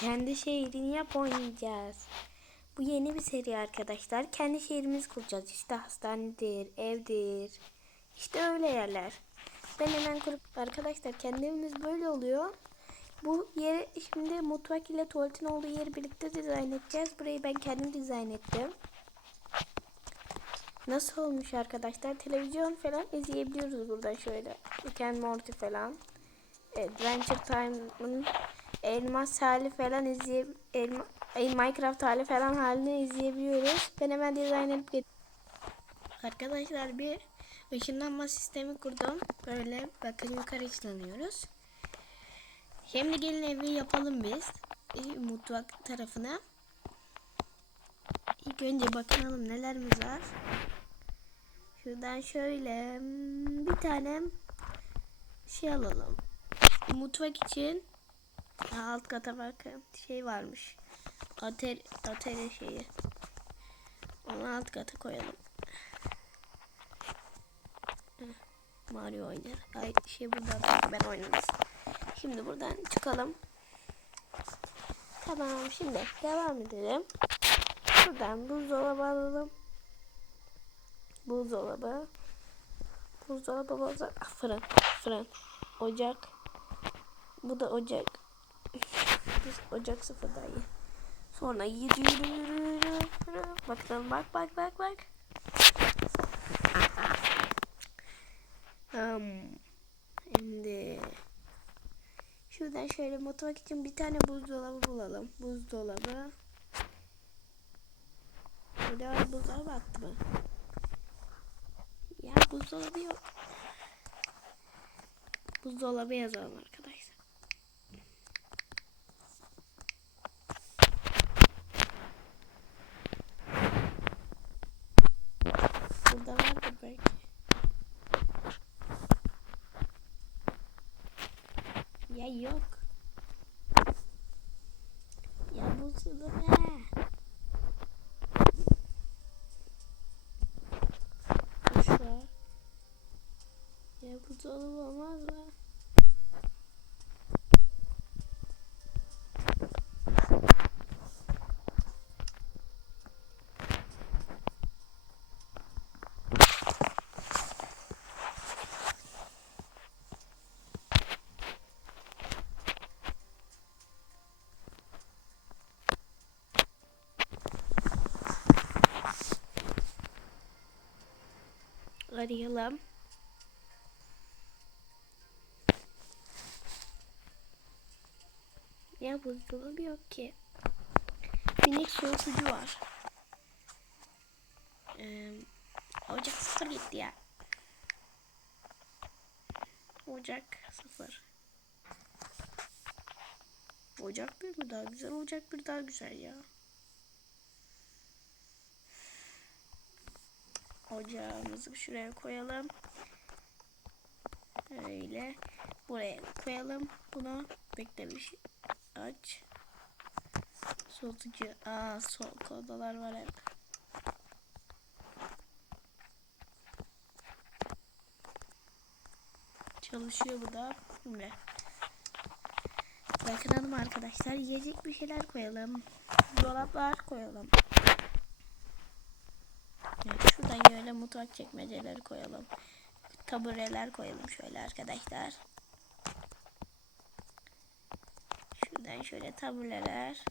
Kendi şehrini yap oynayacağız. Bu yeni bir seri arkadaşlar. Kendi şehrimizi kuracağız. İşte hastanedir, evdir. İşte öyle yerler. Ben hemen kurup arkadaşlar kendi evimiz böyle oluyor. Bu yeri şimdi mutfak ile tuvaletin olduğu yeri birlikte dizayn edeceğiz. Burayı ben kendim dizayn ettim. Nasıl olmuş arkadaşlar? Televizyon falan izleyebiliyoruz buradan şöyle. And Morty falan. Adventure Time'ın elmas hali falan izleye elma, Minecraft hali falan halini izleyebiliyoruz. Ben hemen dizayn edip get- Arkadaşlar bir ışınlanma sistemi kurdum. Böyle bakın yukarı ışınlanıyoruz. Şimdi gelin evi yapalım biz. Mutfak tarafına. İlk önce bakalım nelerimiz var. Şuradan şöyle hmm, bir tane şey alalım. Mutfak için Alt kata bakın şey varmış. Ater ateri şeyi. Onu alt kata koyalım. Mario oynar. Ay şey buradan ben oynarız. Şimdi buradan çıkalım. Tamam şimdi devam edelim. Buradan buzdolabı alalım. Buzdolabı. Buzdolabı buzdolabı. Ah, fırın. Fırın. Ocak. Bu da ocak. Ocak sıfırda iyi. Sonra yürü yürü yürü yürü. Bakalım bak bak bak bak. Hmm. Şimdi şuradan şöyle mutfak için bir tane buzdolabı bulalım. Buzdolabı. Burada var buzdolabı attı mı? Ya buzdolabı yok. Buzdolabı yazalım arkadaşlar. Burada vardır belki. Ya yok. Ya buzdolabı. Boş ver. Ya buzdolabı olmaz mı? Arayalım. Ya buzdolabı yok ki. Minik soğutucu var. Ee, ocak sıfır gitti ya. Ocak sıfır. Ocak bir mi daha güzel? Ocak bir daha güzel ya. Ocağımızı şuraya koyalım. Öyle. Buraya koyalım. Bunu bekle bir şey. Aç. Soğutucu. Aa soğuk odalar var hep. Çalışıyor bu da. Şimdi. Bakınalım arkadaşlar. Yiyecek bir şeyler koyalım. Dolaplar koyalım. Evet, şuradan böyle mutfak çekmeceleri koyalım. Tabureler koyalım şöyle arkadaşlar. Şuradan şöyle tabureler.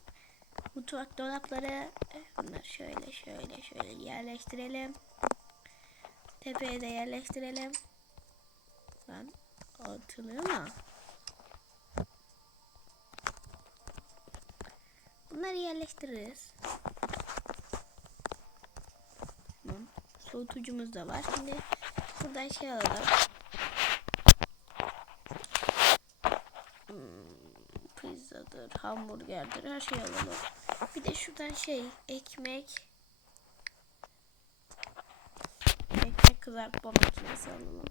Mutfak dolapları. Bunlar şöyle şöyle şöyle yerleştirelim. Tepeye de yerleştirelim. Lan atılıyor mu? Bunları yerleştiririz. Tamam. Soğutucumuz da var. Şimdi buradan şey alalım. Hmm, pizzadır, hamburgerdir, her şey alalım. Bir de şuradan şey, ekmek. Ekmek kızartma makinesi alalım.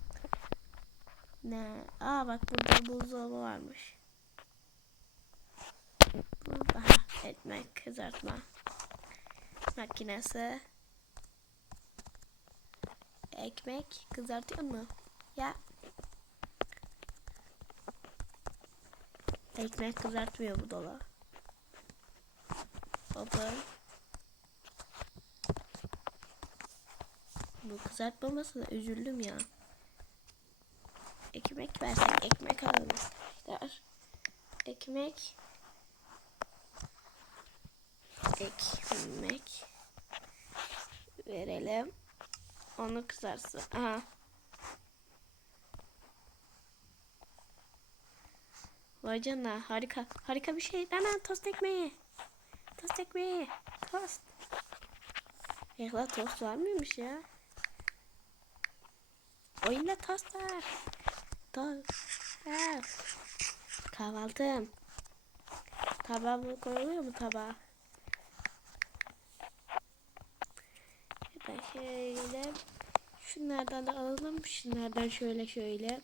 Ne? Aa bak burada buzdolabı varmış. Burada ekmek kızartma makinesi. Ekmek kızartıyor mu? Ya. Ekmek kızartmıyor bu dolap. Baba. Bu kızartmamasına üzüldüm ya. Ekmek versek ekmek alalım arkadaşlar. Ekmek. Ekmek. Verelim. Onu kızarsın. Aha. Vay canına harika. Harika bir şey. Hemen tost ekmeği. Tost ekmeği. Tost. Yakla tost var mıymış ya? Oyunda tost var. Tost. var. Kahvaltım. Tabağa mı koyuluyor mu tabağa? Ben şöyle şunlardan da alalım. Şunlardan şöyle şöyle.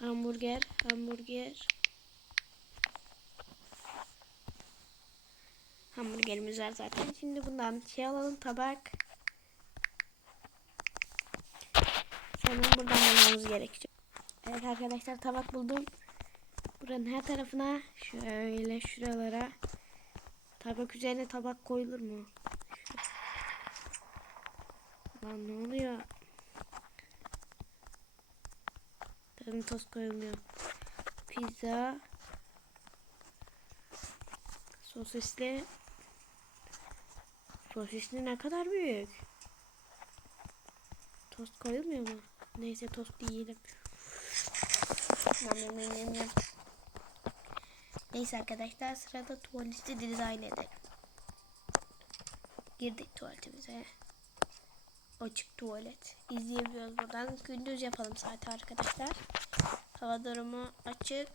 Hamburger, hamburger. Hamburgerimiz var zaten. Şimdi bundan şey alalım tabak. Sanırım buradan bulmamız gerekiyor. Evet arkadaşlar tabak buldum. Buranın her tarafına şöyle şuralara tabak üzerine tabak koyulur mu? Lan ne oluyor? Tabii tost koyulmuyor. Pizza. Sosisli. Sosisli ne kadar büyük. Tost koyulmuyor mu? Neyse tost yiyelim. Yam yam yam yam. Neyse arkadaşlar sırada tuvaleti dizayn edelim. Girdik tuvaletimize. Açık tuvalet. İzleyebiliyoruz buradan. Gündüz yapalım saati arkadaşlar. Hava durumu açık.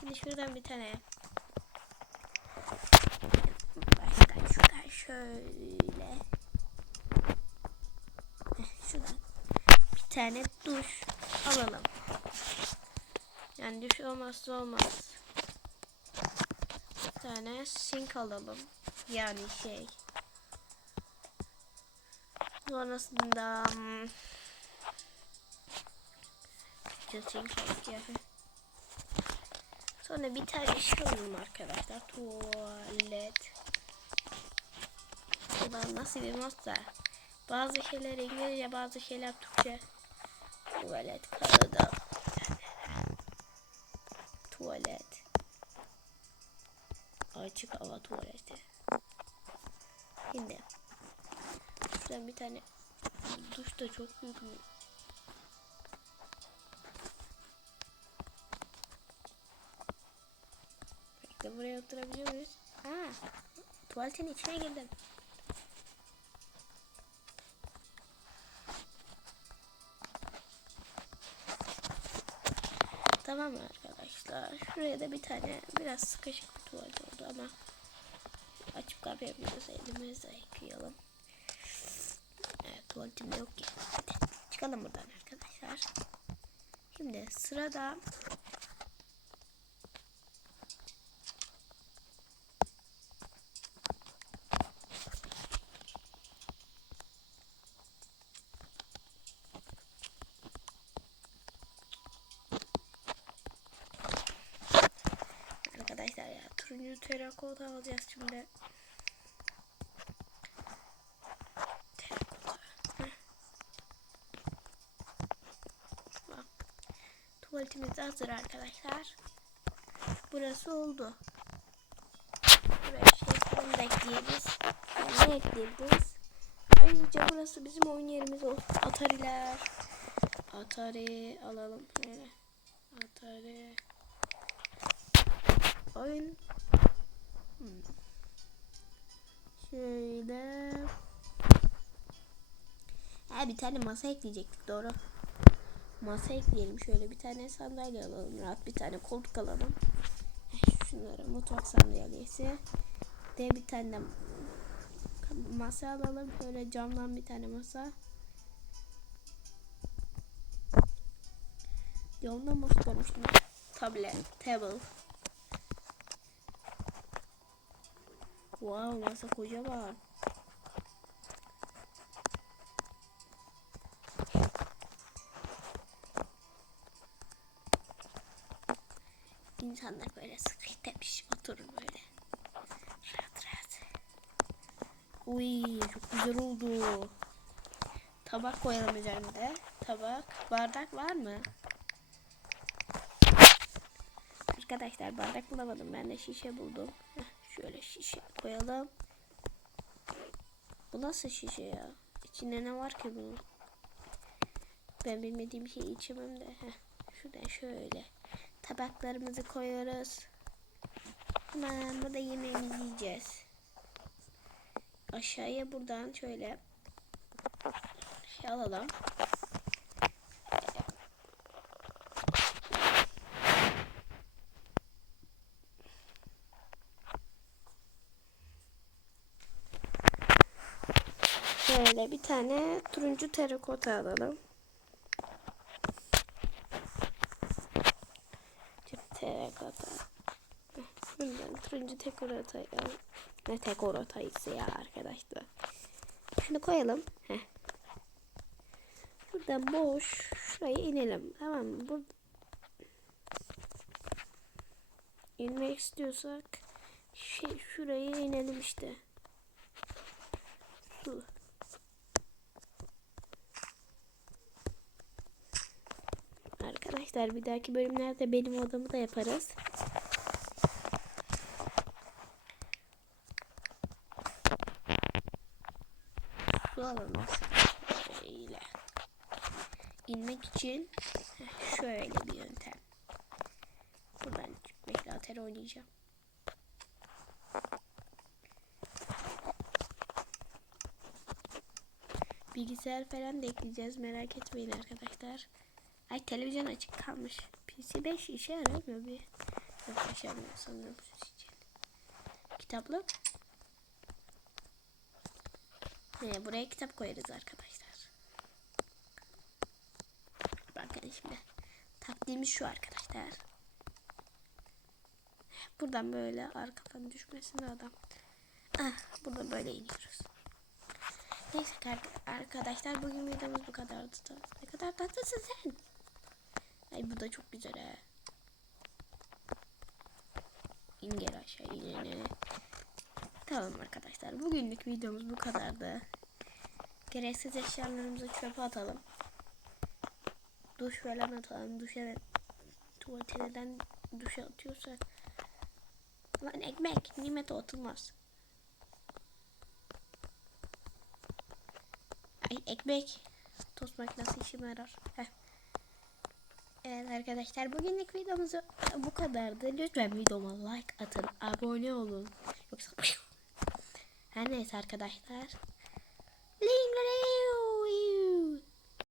Şimdi şuradan bir tane. Baştan şuradan şöyle. Şuradan bir tane duş alalım. Yani duş olmazsa olmaz. Bir tane sink alalım. Yani şey. Sonrasında hmm, Kesin çok. Sonra bir tane şey alalım arkadaşlar. Tuvalet. Ulan nasıl bir masa? Bazı şeyler İngilizce, bazı şeyler Türkçe. Tuvalet kağıdı. Tuvalet. Açık hava tuvaleti. Şimdi. Şuradan bir tane duş da çok büyük? Bekle buraya oturabiliyor muyuz? Aa, tuvaletin içine girdim. Tamam arkadaşlar. Şuraya da bir tane biraz sıkışık bir tuvalet oldu ama açıp kapayabiliriz. Elimizi de yıkayalım. Tuvaletim yok ki. Hadi çıkalım buradan arkadaşlar. Şimdi sırada Arkadaşlar ya turuncu terakota alacağız şimdi. Terakota. Heh. Bak. Tuvaletimiz de hazır arkadaşlar. Burası oldu. Buraya falan da ekleyebiliriz. Yani ekleyebiliriz? Ayrıca burası bizim oyun yerimiz olsun. Atari'ler. Atari alalım. Şöyle. Atari. Oyun. Hmm. Şöyle. Ha bir tane masa ekleyecektik doğru. Masa ekleyelim şöyle bir tane sandalye alalım rahat bir tane koltuk alalım. Eh, Şunları mutfak sandalyesi. De bir tane masa alalım şöyle camdan bir tane masa. Camdan masa görmüştüm. Tablet, table. Wow masa kocaman. insanlar böyle sıkı tepiş oturur böyle. Rahat rahat. Uy çok güzel oldu. Tabak koyalım üzerinde. Tabak. Bardak var mı? Arkadaşlar bardak bulamadım. Ben de şişe buldum. Şöyle şişe koyalım. Bu nasıl şişe ya? İçinde ne var ki bunun? Ben bilmediğim şeyi içemem de. Heh, şuradan şöyle. Tabaklarımızı koyuyoruz. Hemen burada yemeğimizi yiyeceğiz. Aşağıya buradan şöyle şey alalım. Şöyle bir tane turuncu terakota alalım. Tip terakota. Heh, Turuncu terakota alalım. Ne terakotaysa ya arkadaşlar. Şunu koyalım. Heh. Buradan boş. Şuraya inelim. Tamam mı? Burada inmek istiyorsak şey şuraya inelim işte. Şu. Arkadaşlar bir dahaki bölümlerde benim odamı da yaparız. Su şöyle. İnmek için şöyle bir yöntem. Buradan çıkmakla atar oynayacağım. Bilgisayar falan da ekleyeceğiz merak etmeyin arkadaşlar. Ay televizyon açık kalmış. PC 5 işe yaramıyor bir. Yok işe yaramıyor sanırım. Kitaplık. He, buraya kitap koyarız arkadaşlar. Bakın şimdi. Taktiğimiz şu arkadaşlar. Buradan böyle arkadan düşmesin adam. Ah, buradan böyle iniyoruz. Neyse ar- arkadaşlar bugün videomuz bu kadardı. Ne kadar tatlısın sen. Ay bu da çok güzel ha. İn gel aşağı in in in. Tamam arkadaşlar bugünlük videomuz bu kadardı. Gereksiz eşyalarımızı çöpe atalım. Duş falan atalım. Duş evet. Tuvalete neden duşa atıyorsak. Lan ekmek nimet atılmaz. Ay ekmek. Tost makinesi işime yarar. Evet arkadaşlar bugünlük videomuz bu kadardı. Lütfen videoma like atın, abone olun. Yoksa her neyse arkadaşlar.